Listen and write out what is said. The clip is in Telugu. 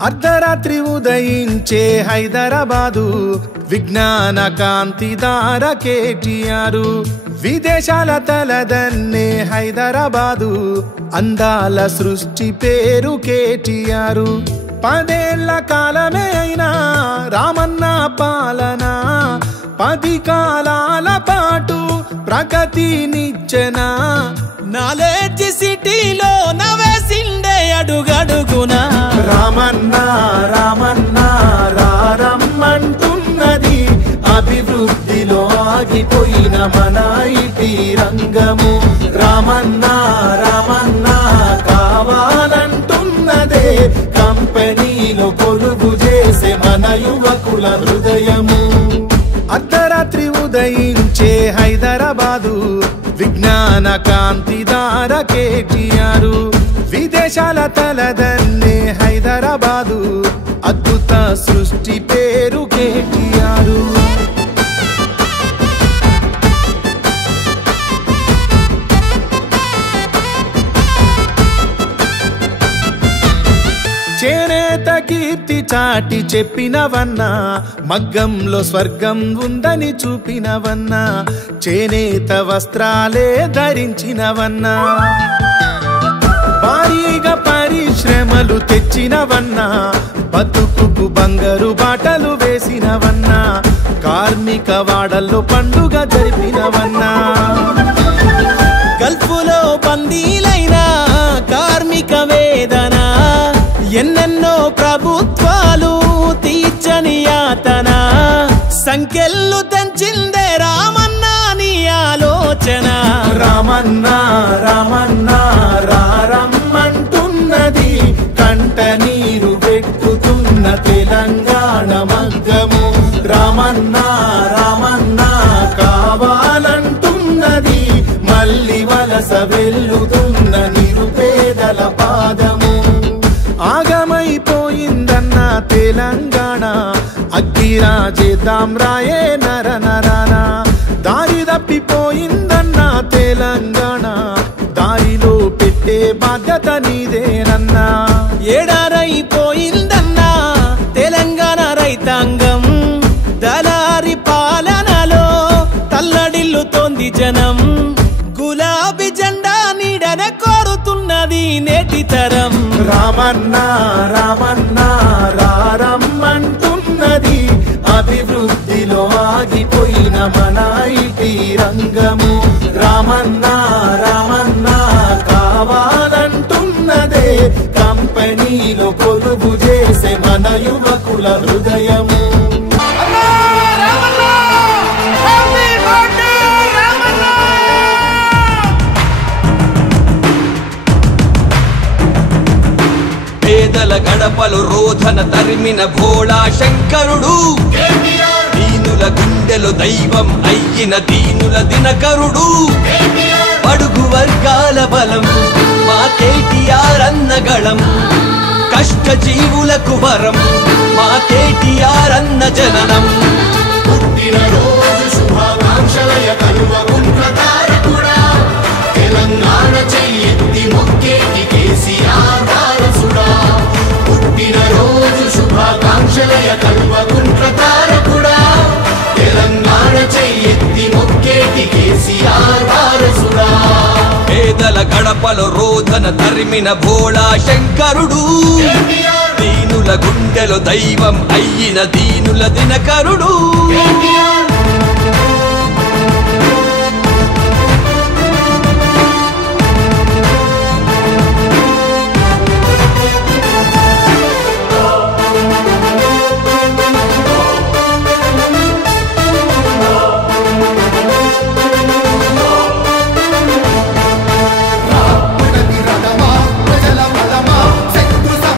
అర్ధరాత్రి ఉదయించే హైదరాబాదు విజ్ఞాన కాంతిదార కేటీఆర్ విదేశాల తలదన్నే హైదరాబాదు అందాల సృష్టి పేరు కేటీఆర్ 10 ఏళ్ల కాలమే అయినా రామన్న పాలన 10 కాలాల పాటు ప్రగతినిచ్చెన నాలెడ్జ్ సిటీలో నవేసిండే అడుగడుగునా రామన్న రామన్న రారమ్మంటున్నది అభివృద్ధిలో ఆగిపోయిన మన ఐటీ రంగము రామన్న రామన్న కావాలంటున్నదే కంపెనీలో కొలువు చేసే మన యువకుల హృదయము అర్ధరాత్రి ఉదయించే హైదరాబాదు విజ్ఞాన కాంతిదార కేటీఆర్ విదేశాల తలదన్నే హైదరాబాదు అద్భుత సృష్టి పేరు కేటీఆర్ చేనేత కీర్తి చాటి చెప్పినవన్నా మగ్గంలో స్వర్గం ఉందని చూపినవన్నా చేనేత వస్త్రాలే ధరించినవన్నా భారీగా పరిశ్రమలు తెచ్చినవన్నా బతుకుకు బంగారు బాటలు వేసినవన్నా కార్మిక వాడల్లో పండుగ జరిపినవన్నా గల్ఫులో బందీలైన కార్మిక వేదన ఎన్నెన్నో ప్రభుత్వాలు తీర్చని యాతన సంఖ్యలు తెంచిందే రామన్న నీ ఆలోచన రామన్న రామన్న రారమ్మంటున్నది కంట నీరు పెట్టుతున్న తెలంగాణ మగ్గము రామన్న రామన్న కావాలంటున్నది మళ్ళీ వలస వెళ్లుతున్న నిరుపేదల పాదము ఆగమైపోయిందన్న తెలంగాణ అగ్గిరాజేద్దాం రాయే నర నరాన దారి తప్పిపోయిందన్న తెలంగాణ దారిలో పెట్టే బాధ్యత నీదేనన్నా ఏడారైపోయిందన్నా తెలంగాణ రైతాంగం దళారి పాలనలో తల్లడిల్లుతోంది జనం గులాబీ జెండా నీడనే కోరుతున్నది నేటి తరం రామన్న రామన్న రారమ్మంటున్నది అభివృద్ధిలో ఆగిపోయిన మన ఐటీ రంగము రామన్న రామన్న కావాలంటున్నదే కంపెనీలో కొలువు చేసే మన యువకుల హృదయము పేదల గడపలు రోధన తరిమిన భోళా శంకరుడు దీనుల గుండెలు దైవం అయ్యిన దీనుల దినకరుడు పడుగు వర్గాల బలం మా కేటీఆర్ అన్నగళం కష్ట జీవులకు వరం మా కేటీఆర్ అన్న జననం పుట్టిన రోజు శుభాకాంక్షలయ కలువకుంట్ల తారకుడా తెలంగాణ చెయ్యెత్తి మొక్కేటి కేసీఆర్ వారసుడా పుట్టిన రోజు శుభాకాంక్షలయ కలువకుంట్ల తారకుడా తెలంగాణ చెయ్యెత్తి మొక్కేటి కేసీఆర్ వారసుడా పేదల గడపలు రోధన తరిమిన భోళా శంకరుడు దీనుల గుండెలు దైవం అయ్యిన దీనుల దినకరుడు